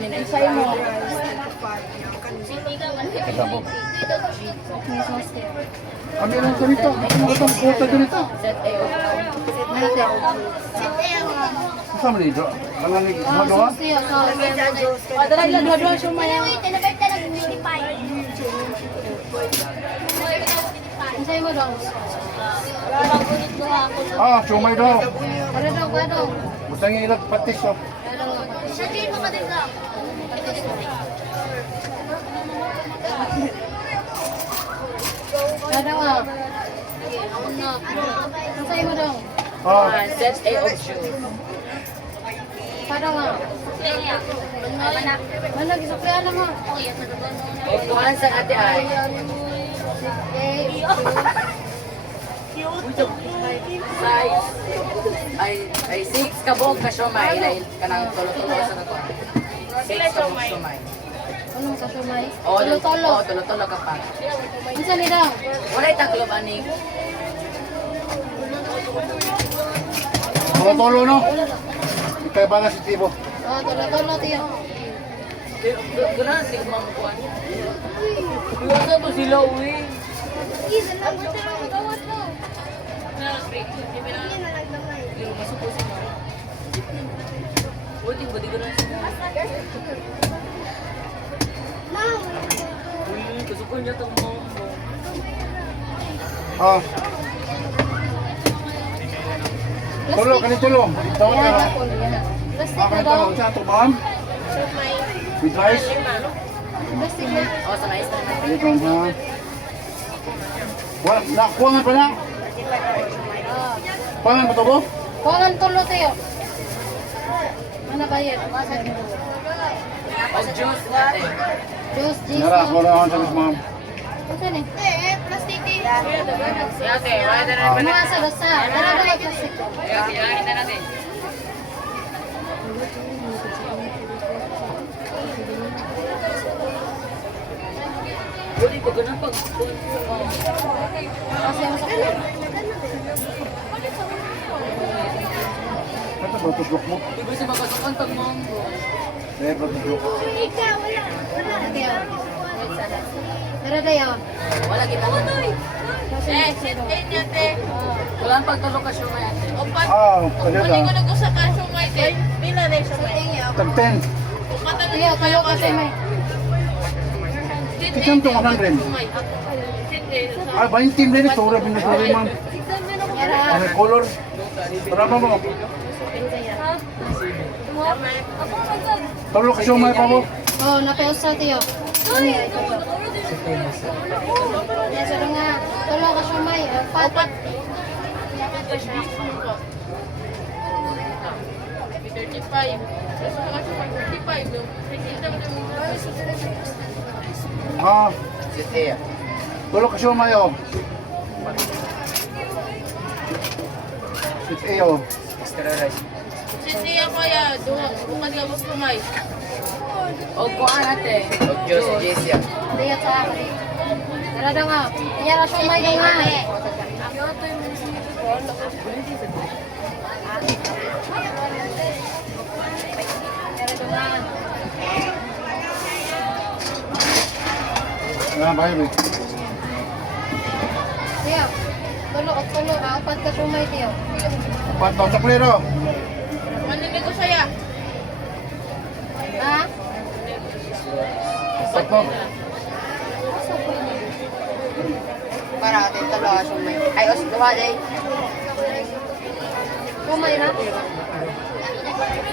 kanin ay Sa'yo mo. Kita mo. May sauce tayo. Kami lang ganito. Ano itong kota ganito? set ay Meron tayo. Kasama dito. Kalanig Oh, magawa? sauce tayo. Sauce. O, dala ilan dua siya may. Ang sa'yo mo daw. Ah, siumay daw. Ano daw, ano? Gusto nga ilag patis oh. Ano nga? Ang sa'yo mo daw. Ah, set ay of juice. Paano nga? Ano, gisuklihan na mo. O kuhaan sa ate ay. Size ay 6 kabog ka siomay. Ilay ka ng tulo-tulo sa nakuha. 6 kabog siomay. Anong sa sumay? O, Tolo-tolo. tulo-tulo ka pa. Ang sa'yo daw. Walay taklob ani. mga tolo no? Kaya bala si Tibo. Oh, tolo-tolo tayo. Gano'n si mamukuha. Iwasa to sila uwi. Buti ba di gano'n sila? Uy, kasuko niya itong mambo. Ah. Tulo, kanito tulo. Ito Yan, ka. ako. Yan. Plastic Ah, na kanito. daw. Sa ito, ma'am? With rice? Plastic na. O, sa mais na naman. Dito, ha? Wala, nakuha nga pala. Pangan mo ito po? Kuwangan tulo tayo. Ano ba yan? O, juice natin. Juice, cheese. Nara, ako lang ang sabi, ma'am. Ano saan eh? Plastic eh. Si ate, wala na Ah. Mga sa dosa. Dala daw ang plastic ko. Kailangan na natin. Buti ko ganun pag... Kasi ang sakit. Ito, brutus look mo. Di ba siya makasukan pag mambo? Eh, brutus look. Ano tayo? Dala tayo. Wala kita. Wala ang pagtulog ka siya ate. Ah, kanito. Tag-10. Tayo, tayo kasi may. Kitang ito, 100. Ah, 20 minutes. Sura, binasura, ma'am. Yara. Ano, color? Marama mo. Tulo ka siumay pa mo. Oh, napiusa tayo. Ano yan? Yes, ano nga. Tulo ka sumay. Papat. 35. Ah, tulo ka siumay, oh. It's A, oh. Sisiya ko ya, bukan ka gusto may. O kuhaan ate. O juice yan. Hindi yan sa akin. Dala daw nga. Yara sumay daw nga. Ah, bayo, eh. Tiyo. Tulo o tulo. Apat ka sumay tiyo. Pantaw sa klero. Manimig ko saya. Ha? Pantaw. Para atin talaga sumay. Ay, os, duha day. Sumay na.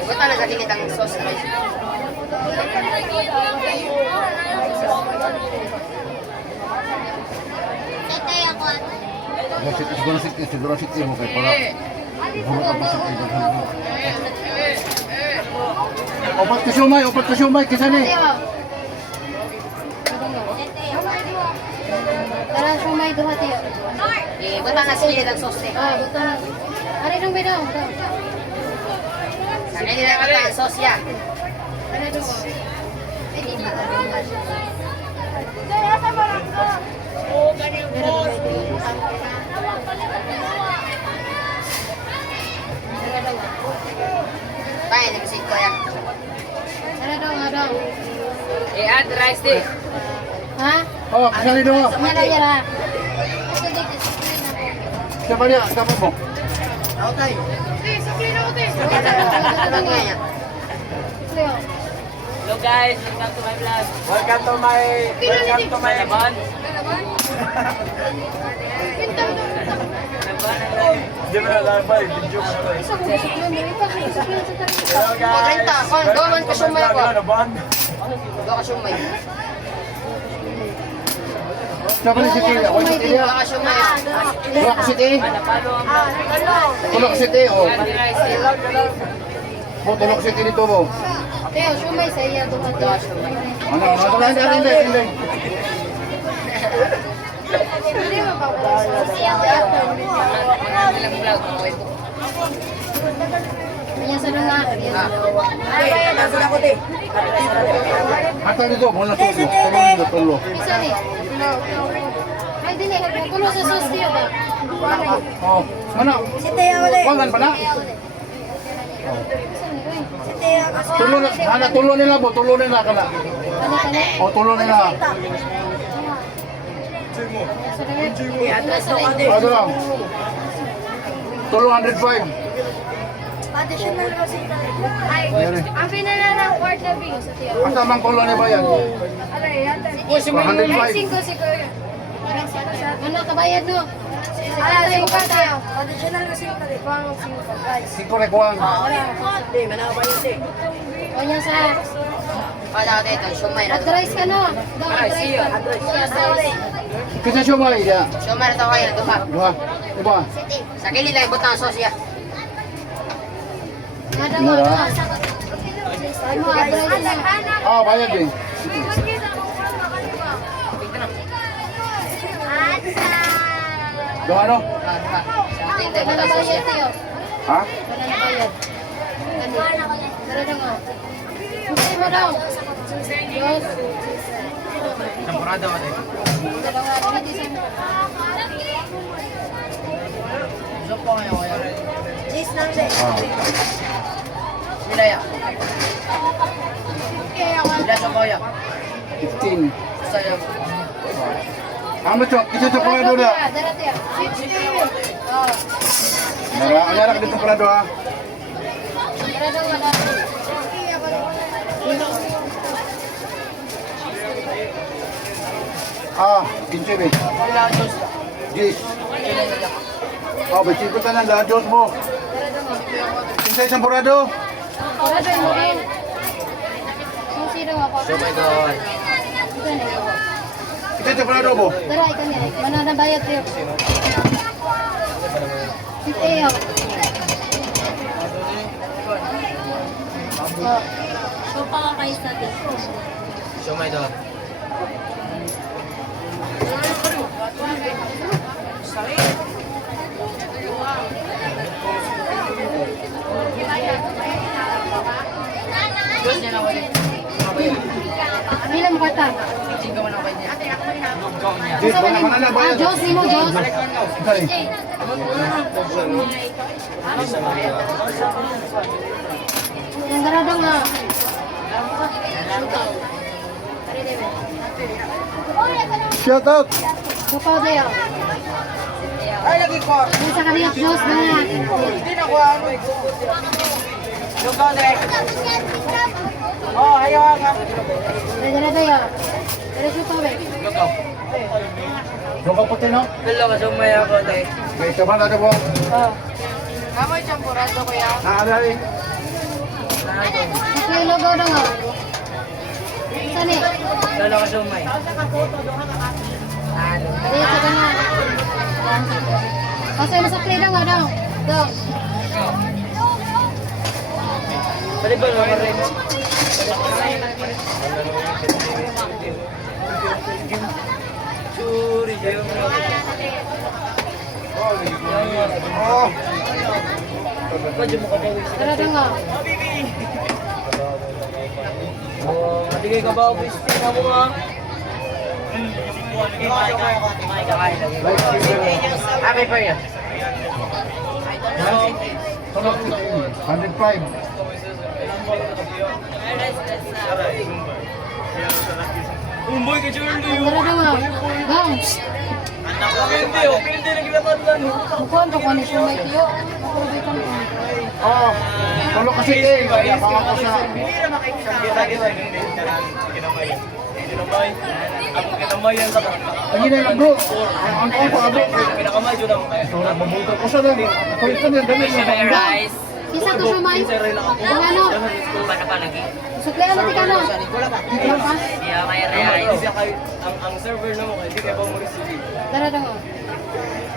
Buta na sa tingit ang sauce guys. Siguro si Timo kay para. Opat ka siumay, kisa ni. Tiyo. Tara sumay duha tiyo. Eh, buta na sila ng sauce. Ah, buto na. Ari nung bidaw. Sana nila naman ang sauce yan. Ari nung. Tayo, nag-sit ko yan. Tara daw nga daw. I-add rice din. Ha? Oh, kasali daw. Yara, yara. Siapa dia? Siapa mo? Hello guys, welcome to my vlog. Welcome to my laban. Dia mana lambai video mo na. Hello guys. Gawan ka sumay ako. Laban. Gawa ka sumay. Siapa ni Siti? Ako si Siti. Gawa ka sumay. Tulak ka Siti. Napalo ang Tulak ka Siti. Oh. add rice din. Mo tulak Siti dito mo. Teo, sumay sa iya. Gawa sumay. Ano, hindi. Hindi mo pa wala. Siya ko yan. Ilang vlog. Okay po. Kanya sa nga. Hata dito, mo na tulog. Isa ni. Ay, dili. Kulo sa sosyo ba? Oh, mana? Wangan pa na? Tulo nila mo, tulo nila kana. Ano ka na? Oh, tulo nila. Ano lang? Tulo 105. Ay, ang pinala ng quart na bing sa tiyo. Asa mang tulo ni ba yan? Ay, 105. 5 siguro. Ano, kabayad no? Ay, tayo ka tayo. Additional kasi yung kalipang 5 guys. Siko rekuang. O niya sa... Address ka no? Daw, address ka. Yes, Kisa siomay dia. Sumar to kayo, duha. Dua. Diba? Sa kili lang ibutang sosya. Ada mo, Mura. Ay mo, address na. Ah, bayad din. Dua ano? Sa kili lang Wala na ibutang sosya. bayad tiyo. Ha? Wala na bayad. Tara na nga. Gusto mo daw. Diyos. Temporada ka din. Tara nga, dito sa... Gusto po ngayon kayo. Ah. Bilaya. Bila sa kaya. 15. Saya. Amo cho, kisa cho pala doon. Tara tiyo. Oh. Nara ka dito pala doon. Tara daw nga. Ah, 15 be. Bila Diyos. 10. Oh, becik ko tanan da Diyos mo. Kinsay sampurado. Tara daw mo rin. Kung sino nga po. Oh my God. Ito na. Kinsay sampurado mo. Tara, ikaw niya. Mananabayad tiyo. Tiyo. Oh. So, pakakais natin. Oh my God. Diyos niya na ako din. Bilang kwarta. Tinggaw mo na ako niya. Diyos, mana na bayad. Diyos, mo, Diyos. Kali. Yang garado nga. Shout out. Bukaw tayo. Ay, lagi ko. Yung sa kaniyang Diyos na nga. Hindi na ko ano eh. Lugaw direct. Oh, ayaw nga. Dara tayo. Dara siya tayo. Lugaw. Lukaw puti no? Bilo ka sumaya ko tayo. May kaman na mo. Kamoy champurado ko ya. Naadali. Mas may logo na nga. Saan eh? Lalo ka sumay. Dito sa kanya. Kasi masakli na nga daw. Daw. Pwede ba naman rin? Suri, jayo mo. Oh. Pwede mo ka daw. Dara daw nga. Oh, matigay ka ba? Gusto na mo nga. Happy for you. 105. Tara na nga. Bounce. Bukuan to kung siya may tiyo. Makurubay ka mo. Oh, tulo kasi eh. Kaya pangako sa... Ang ginay lang bro. Ang pa bro. Tura, mabuto ko sa lang. Kulit ka na, dali na. Kisa to siya may. Ang ano? Suklayan natin ka no? Dito pa? Ang server na mo, hindi kayo ba mo receive? Tara na nga.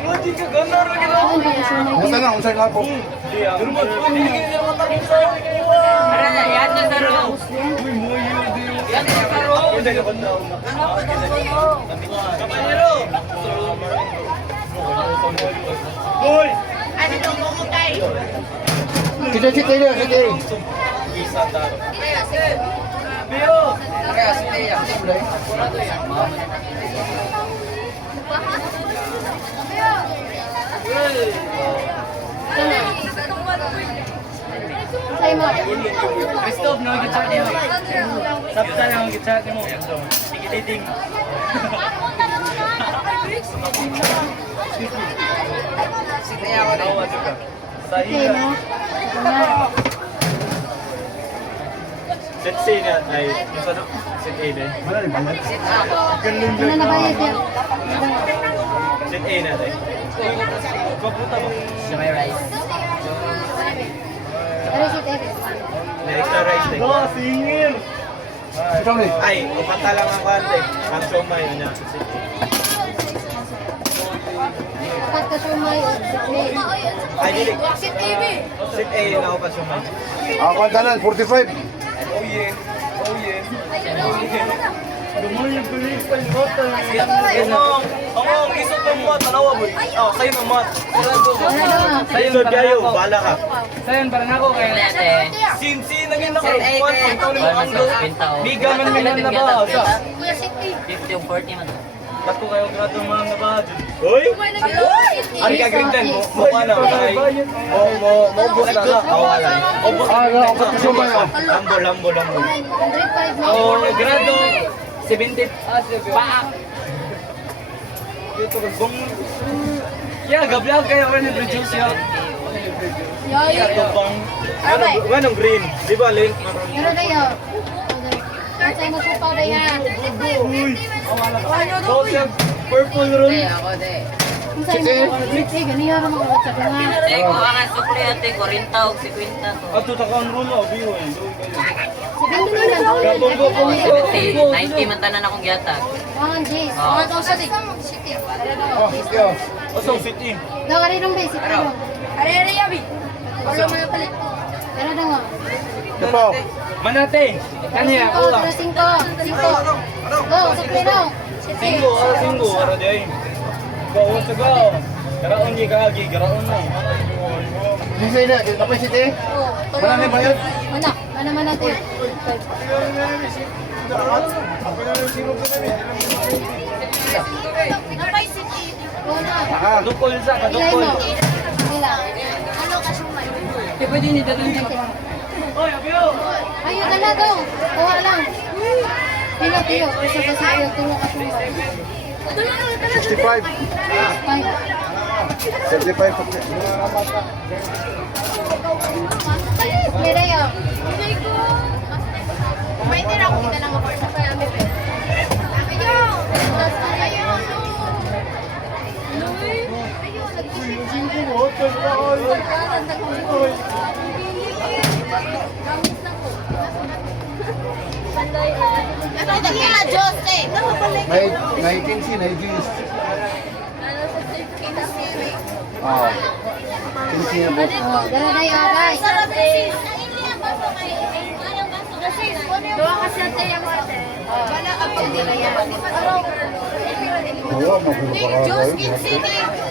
Hindi ka ganar na ginawa. Ayun ba siya may Basta tiyo? na, unsay nga po. Pero mo, hindi ka nila matanong sa Hindi ka ba daw na? Kapanyero! Hoy! Kita kita dia, kita. Isa taro. Bio! Sa'yo mo. Stop na gitsa niyo. Sabta na ang gitsa mo. Sige diding. Sa Okay ina. no? Nga. Set C na ay masado. Set A na. Mana ni banyak. Ano na bayad yan? Set A na ay. Papunta mo. Ano si Tere? May extra rice day. Oh, singil. Ikaw ni. Ay, upanta lang ang kante. Ang siomay niya. Apat ka sumay o sukli. Ay, dili. Set A na ako pa siomay. Ako kantanan 45. Oh yeah. Oh yeah. Dumuli balik pa yung mata. Ang isot ng mat, tanawa boy. Oh, sa'yo ng mat. Ano na? Sa'yo kayo, bala ka. Sayon, parang ako kayo. Sinsi, naging ako. Kwan, pagtaw ni mo ang go. Biga man minan na ba? Kuya Siti. 50 o 40 man. Dako kayo grato mga nga ba? Hoy! Ari ka grindan mo. Mukha na. Mo bus na ka. Wala. Ah, ako kasi ba yo. Lambo. 105 na. Oh, grado. 70. Paak. Dito ka gong. Yeah, gablag kayo when you produce yo. Yoy. Tubang. Anong green? Di ba, Link? Ano na yun? Ang sa'yo mo supaw na yan. Oh, siya, purple ron. Ang sa'yo mo. Eh, ganiya naman ako sa nga. Ko ang sukli ate 40 o 50 to. Ato takan ron oh, biho eh. Sabihin din lang. 90 man tanan akong gihatag. Wangan, Jace. Wangan to sa City. Oh, yo. Asong city. Daw, kari nung basic. Ari, yabi. Wala mo na palit. Pero na nga. Ito. Manate. Kanya ako lang. 5. Go, sukli daw. Singgo, ara di ay. Go, sa go. Garaon ni kagi, garaon na. Bisa na, kita pa siti. Mana ni bayad? Mana? Mana man natin? Go na. Ah, Kadukol sa, Ilay kadukol. mo. Ila. Ano ka sumay? Pwede ni dadun dyan. Oy, abyo. Ayun ka na daw. Kuha lang. Pila tiyo. Isa pa siya tulong ka sumay. 65. 5. 75 pa. Mira yun. May tira ko kita ng apart sa kami. Ayaw! Ayaw! May 15, may jeans. Ah. 15 na po. Oh, dala na yun, guys. Doa kasi ate yung ate. Wala ka pa hindi kaya. Oo, magulo pa ka.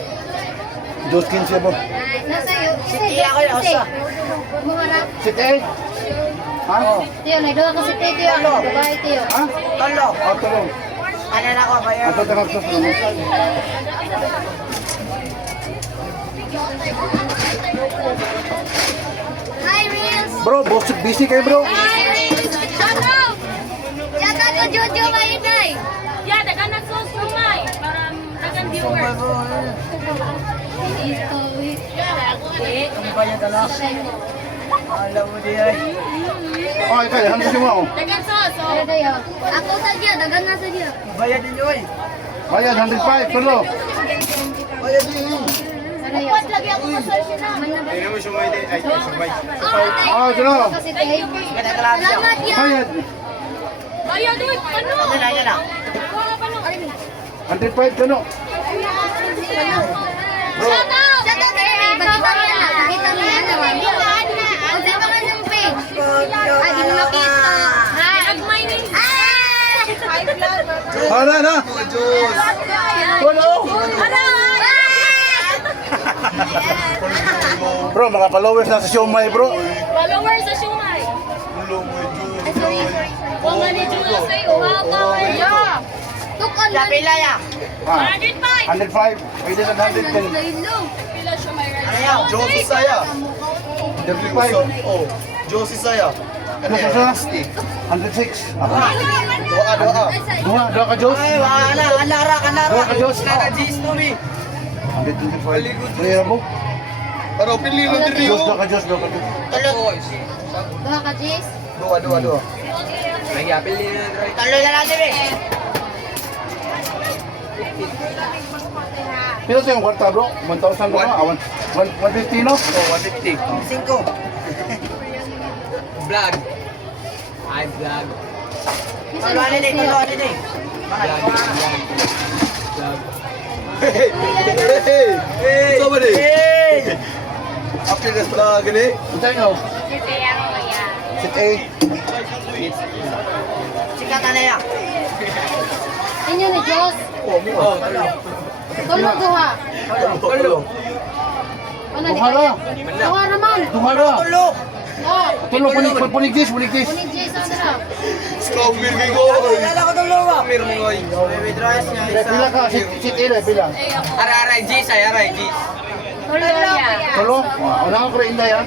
Dos 15 po. Nasa iyo. Sige ako yung asa. Mga na. Siti. Ha? Tiyo, nagdoa kasi tiyo. Babae tiyo. Ha? Talo. Ah, talo. Ano na ako ba Ato tengah sus naman. Hi, Reels. Bro, busy kayo bro. Hi, Reels. Shout out. Shout out to Jojo Marinay. Kami ba yung dala? Alam mo di ay. Oh, ikaw, hanggang siya mo. Ano tayo? Ako sa dia, dagan na sa dia. Bayad din yun. Bayad, 105, tulo. Bayad din yun. Ano yun? Lagi ako masal na. Ayun naman sumay din. Ay, sumay. Oh, tulo. Kasi tayo. Salamat ya. Bayad. Ano na yan ah? 105, tulo. Shout out! Shout out kay Ray. Bakita niya na. Bakita niya naman. Ang sa mga ng page. Ay, di na makita. Hi. Ano, ano? Tulo. Bro, mga followers na sa Siomay, bro. Followers sa Shumay. Ay, sorry. Kung nga ni Jules ay uwapa. Yeah. Tukon na. Pila ya. Ah, 105. Pwede na 110. Ano yan? Josie saya. 35. Oh, Josie saya. Ano ka sa? 106. Doa. Dua ka, Diyos. Ay, anara. Dua ka, Diyos. Jis to me. 125. Kaya mo? Pero pili mo diri Diyos, dua ka, Diyos, dua ka, Diyos. Duha ka, Jis. Dua. Lagi pili mo diri. Taloy na natin eh. Pino sa yung kwarta, bro? 1,000 ba? 150, no? Oh, 150. 5. Vlog. Ay, vlog. Talo alin eh. Hey! Sama ni. Apa ni vlog ni? Untay no? Sit A. Sikatan na yan. Inyo ni Diyos. Oh, Tulog duha. Hello. Ano ni Duha na. Duha naman. Duha na. Tulog. Oh. Tulo, puligis. Kunig Jis ang dara. Scammer ni ko. Lala ko tulog ah. Scammer ni ko. Withdraws niya Pila ka? Sit A na, pila. Aray, Jis, aray, Jis. Tulog niya. Tulo? Una ka kaya inday, ha?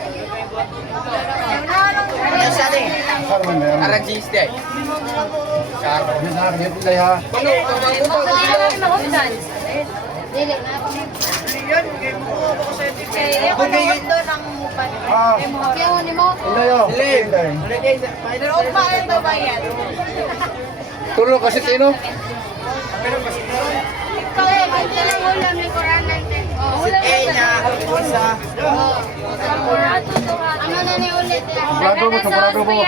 Ano sa atin? Sarman na yan. Aray, Jis day. Charo. Ano na, kaya inday, ha? Dili na. Ah, Kaya ni mo. inday, oh. Inday. Tulo ka, sit A, no? Isa. Ano na ni ulit? Temporado mo.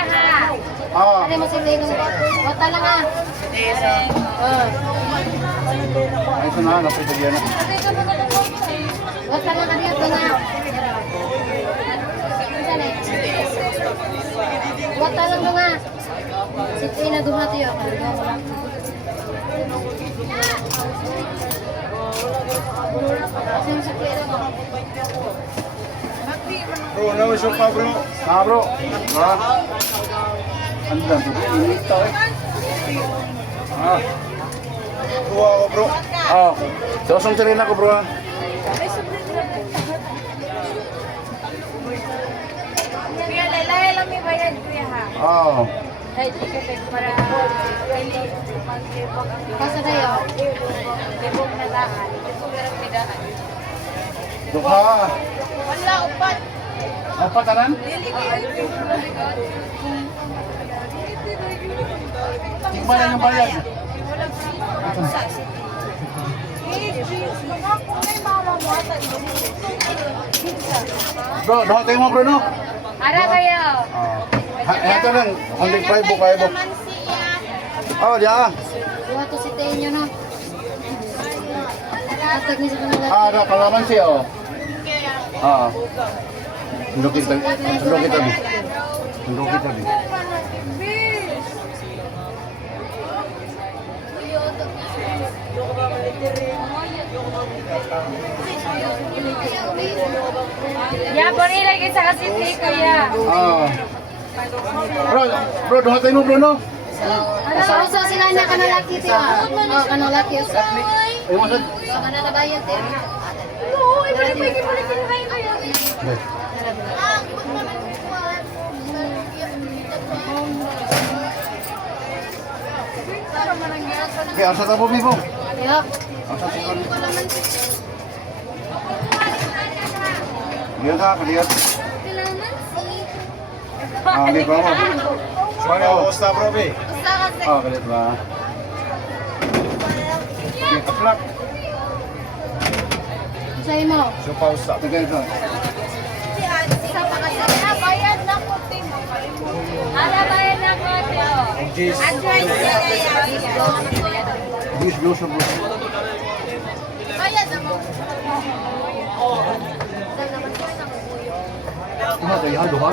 Ah, Ano mo si Lino? Wata lang ah. Isa. ay ito na, napitagyan na. Wata lang ka dito na. Wata lang mo nga. Sige na duha tiyo. Bro, naman siya pa, bro. Ah, bro. Ah. Ano lang, init tao, eh. Ah. Tuwa ako, bro. Ah, sosong tirin ako, bro. ah. Ah. Kasa tayo. Duha. Wala, upat. Apat tanan? Tikman na yung bayad. Bro, duha tayo mo, bro, no? Ara kayo. Ito lang, 105 po kayo, bro. Oh, diya. Duha to si Tenyo no. Atag ni sa kanila. Ah, ada kalaman siya, oh. Ah. Sundok kita, sundok kita, bi. Sundok kita, bi. Ya, poni lagi sa kasiti kuya. Ah. Bro, duha tayo mo, bro, no? Ano uso sila na kanalaki tiyo. Oh, kanalaki uso. Ay, masad. So kanala bayad tiyo. Oo, ibalik mo kayo kayo. Kaya, asa tapo, Bibo? Yo. Asa si Kon? Kalamansi. Lihat ka, lihat. Kalamansi. Ah, may promo. Ano, basta bro, be? Basta kasi. Ah, kalit ba? Okay, kaplak. Sa'yo mo. Supa usta. Tagay ito. Isa pa kasi. Bayad na po, Tim. Bayad na po, Tim. Cheese. Advice niya yan. Bis blue sa blue. Bayad na mo. Ano tayo? Ano ba?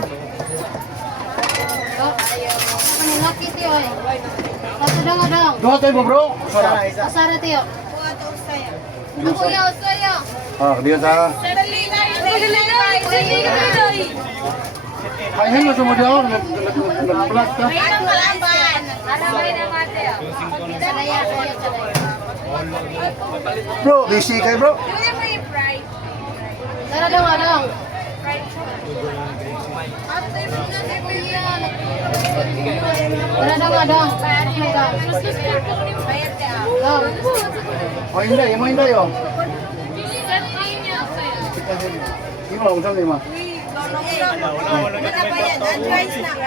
Ano laki, Tiyo eh. Patudang-udang. Duha tayo mo bro. Sarap. Asara, Tiyo. Ano kuya, usaya? Ah, lihat ha. Kaya mo sumudi ako. Nag-plug ka. Bro, busy kayo bro. Tara dong, adong. Tara dong, adong. Dong. Oh, hindi. Yung hindi yun. Yung mga usang lima.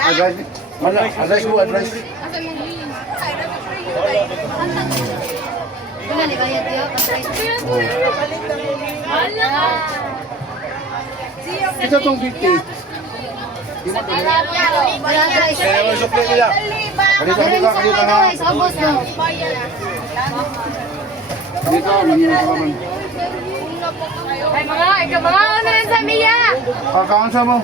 Advice. Mana? Advice ko, advice. Wala ni kaya Tiyo. Ito tong 50. Di mo tuloy. Kaya mo sukli nila. Kalita, kalita, kalita na. Sabos dong. Dito, nangyayari ka man. Ay mga, ikaw mga ano yan sa Mia? Kakaansa mo.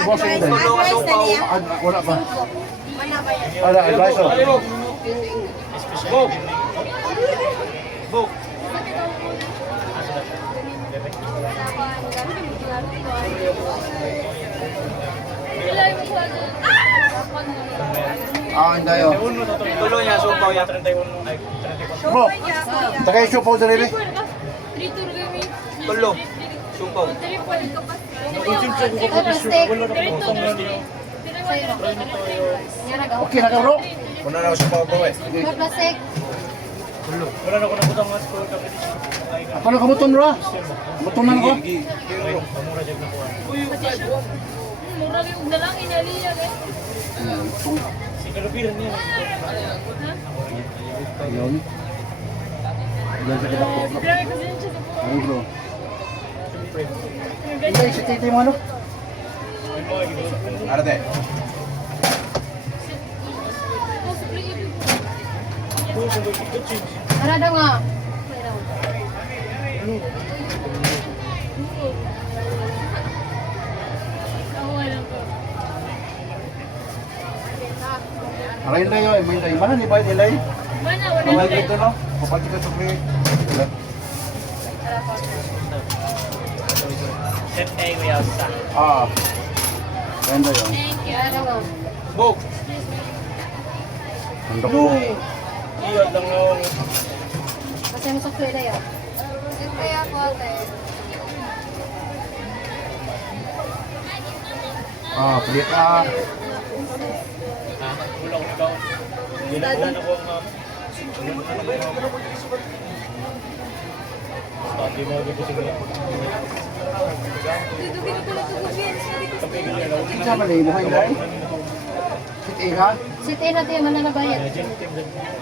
Boss, hindi. Wala pa. Ada, advice oh. Book. Book. Ah, hindi yun. Tulo niya, supaw ya. Bro, tagay siya po dali. Tulo. Supaw. Plastic. Okay na ka bro? Kuna na ako supaw bro eh. Plastic. Apa na kamuton bro? Kamuton na ako? Murag yung dalang inaliya eh. Ayun. Ayun sa kita po. Ayun bro. Hindi, si titi mo ano? Arte. Tara daw nga. Arayin na yun, may tayo. Mana ni Bay Delay? Kamay dito no? Kapag kita sa play. Ah. Ayun na yun. Tara daw nga. Book. Ang dako. Iyot lang yung Kasi mo sa kuya yun. Kuya ako ate. Ah, pelit na. Kinsa man ni mo hinday? Sit ka? Sit in natin yung mananabayan.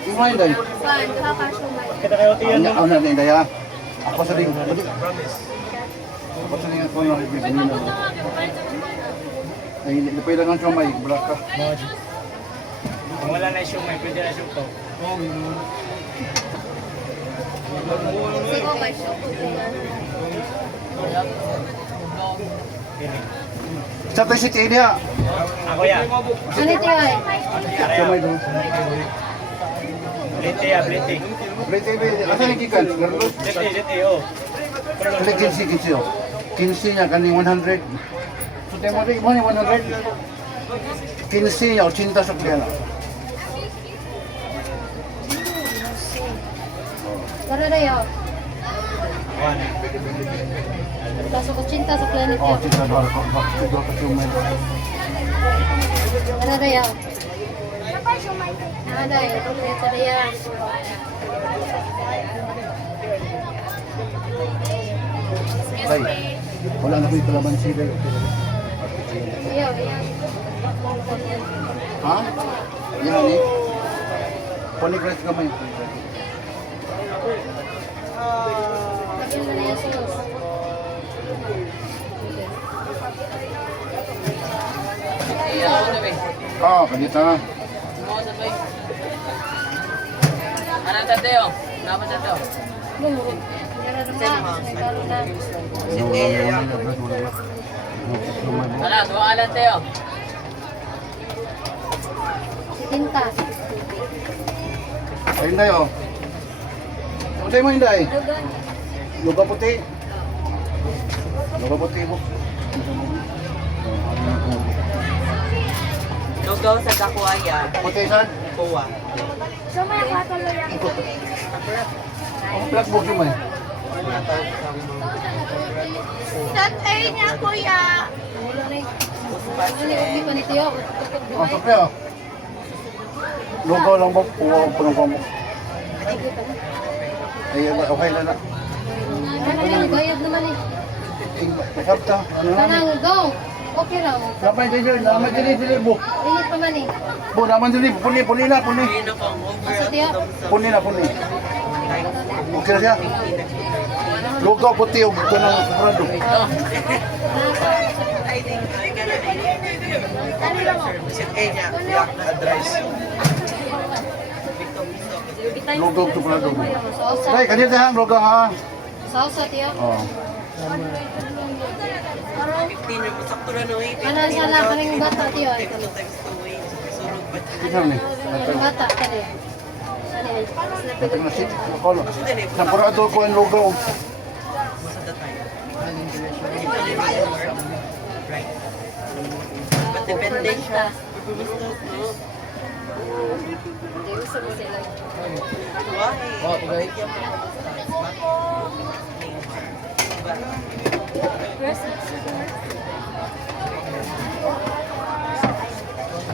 Imo hinday? Saan? Kakasumay. Ano na hinday ha? Ako sa ring. Ako sa ring ako yung ibigin. Ay, hindi pa ilang siya may braka. kung wala na yung may pwede na supaw. Siguro may show. Sa tayo si Tia. Ako ya. Ano ito yun? Siya may doon. Blite ya, blite. Play TV. Asa yung kikan? Garlos? Blite, oh. Play 15 oh. 15 niya, kaning 100. So, tayo mo rin, mo ni 100. 15 niya, 80 sa kaya na. Tara na yun. Kaso ko cinta sa planet Oh, yun. cinta doon ako. Siguro ka siumay. Ano na yan? Ano na yan? Ito na yan. Bay, wala na ko yung kalamansi, bay. Ayaw, ayaw. Ha? Yan eh. Ponegret ka may. Lagyan mo na yung sauce. Iyaw na ba? Oh, kanita. Sumo sa bay. Ano tateo? Nama tateo? Lumurog. Meron na. Nagkaroon na. Ano, tuwa alam tayo. Tinta. Ayun na yun. Puti mo hindi. Luga puti. Luga puti mo. Lugaw sa Dakwaya. Puti saan? Kuwa. So, may katalo yan. Ang black book yung may. Tatay niya, kuya. Wala na eh. Ano yung ubi pa ni Tiyo? Ang kape oh. Lugaw lang ba? Puwa ko ng pamuk. Ay, okay na na. Ano yung bayad naman eh? Kapta, ano na? Kanang go. Okay lang. Napay din naman dili bu. Init pa man eh. Bu, naman dili, puni na, puni. Sa Tiyo. Puni na, puni. Okay na siya. Lugaw puti o buto ng prado. Lugaw to prado. Sauce. Tay, kanina hang lugaw ha. Sauce sa Tiyo. Oh. Kanan sana kaning bata Tiyo. Tingnan ni. Kaning bata kani. Datang na sit. Nakolo. Nampurado ko ang lugaw. Depende siya. Oh, tugay.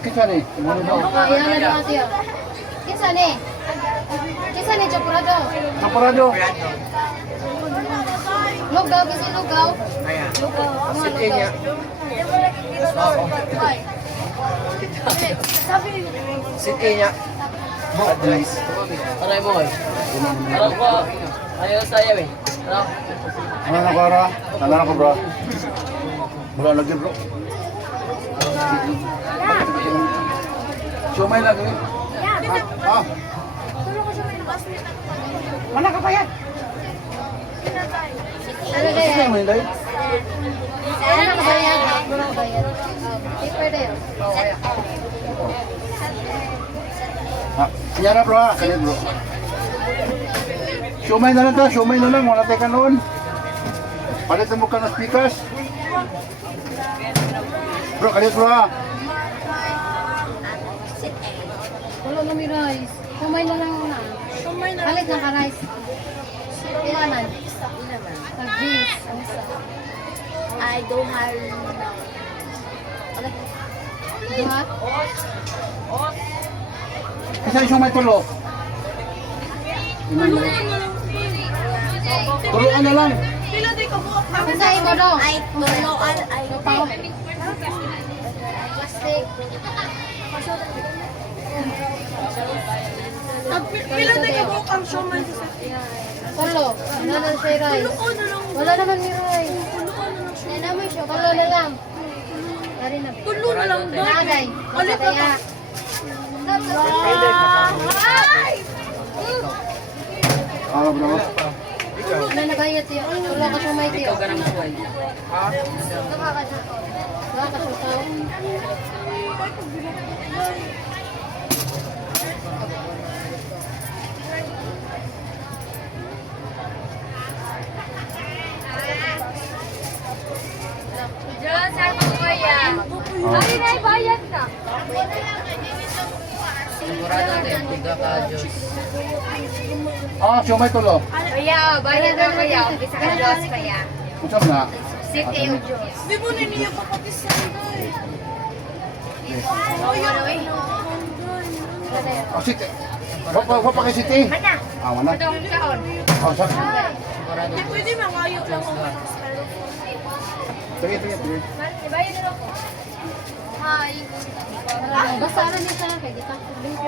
Kita ni. Ano ba? Oh, yan na lang Tiyo. Kinsa ni? Kinsa ni chocolate? Nampurado. Lugaw kasi lugaw. Lugaw. Sige niya. Sige niya. Advice. Aray mo ay. Aray ko. Ayaw saya eh. Ano? Ano na para? Tala na ko bro. Wala lagi bro. Sumay lagi. Ah. Mana ka bayad? Ano Sige kaya? mo hindi. Ano ka bayad? Ano ka bayad? Paper na yun. Ha, siya na bro ha. Kanit bro. Sumay na lang to. Sumay na lang. Wala tayo ka noon. Palitan mo ka ng speakers. Bro, kanit bro ha. Wala na may rice. Kumay na lang na. Palit na ka rice. Ilan man? Tag-jeans. Ang isa. I don't have Duha? Isa yung sumay tulo. Tuloan na lang. Ang sa imo do? I tuloan ay Pao. Plastic. pila na ka buok ang showman sa Tulo. Wala na siya rice. Wala naman may rice. Wala naman siya. Tulo na lang. Dari na. tulo na lang doon. Naday. Alit na Kaya. Ay! Ah, bro. Wala na kaya tiyo. Wala ka sumay tiyo. Ikaw ka ng buhay. Wala ka susaw. Diyan, saan mo kaya? Ay, naibayad na. Sigurado tayo. Tiga ka, Diyos. Ah, sumay tulo. Ay, Kuya, bayad na kuya. Bisa ka Diyos kuya. Usap na. Sit kayo Diyos. Di mo na niya papapisan. Oh, Siti. Wapa kay Siti. Mana? Mana? Itong kaon. Oh, sak. Di pwede mangayo lang ako. Sige, sige, sige. Bayad na ako. Hi. Basta na niya sa akin.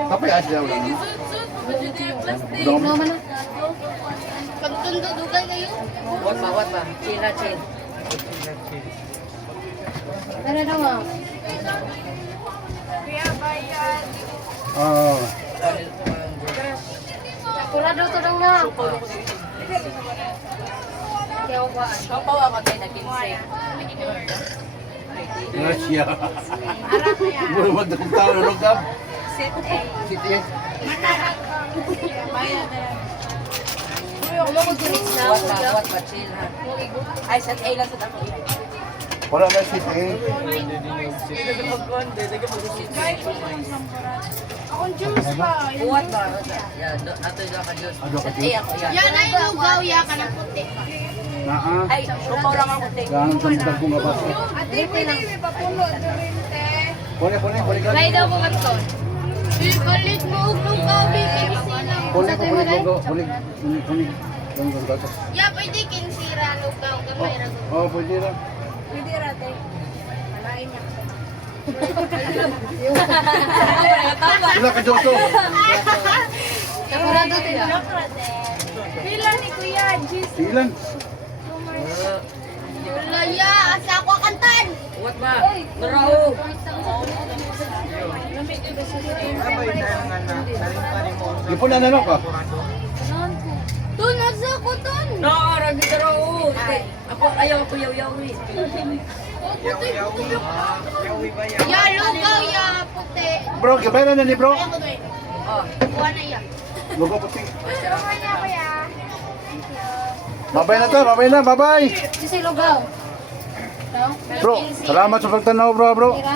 Tapos ay daw lang. Dom. Pagtundo dugal kayo. What ba? China, chin. Ano daw ah? Oh. Kurado to daw na. Kaya ko ba? Papawa ka tayo na 15. Gracia. Muro man dakong tao na lugam. Siti. What ba, chill ha. Ay, sa A lang sa dako. Wala na Siti. What ba? Yeah, ato yung ka Diyos. Ado ka Sa A Diyos. ako yan. Yan ay lugaw ya ka ng puti. Naa. Ay, lupaw lang ako, te. Ganun sa mga kong abas. Ate, pwede may papulo durinte. Pone ka. Lay daw ko magton. Bibalik mo og lugaw, bibili sila. Pone ko. Pone. Ganun gatas. Ya, pwede kinsira lugaw gamay ra. Oh, pwede lang. Pwede rate. Malain niya. Sila ka Joso. Kapurado tayo. Pila ni Kuya, Jis. Ilan? Wala ya, asa ako kantan. What ba? Narao. Ipon na nano ka. Tunod sa ko ton. Nakarag dito narao. Ako, ayaw ako yaw-yaw eh. Ya, lugaw ya, puti. Bro, kabayan na ni bro. Ayaw ko to eh. Oh, Kuha na ya. Lugo puti. Kuha niya kuya. Babay na to, babay na, babay. Sisi lugaw. No? Bro, salamat sa pagtanaw bro. Tira.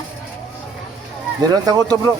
Di lang tango to bro.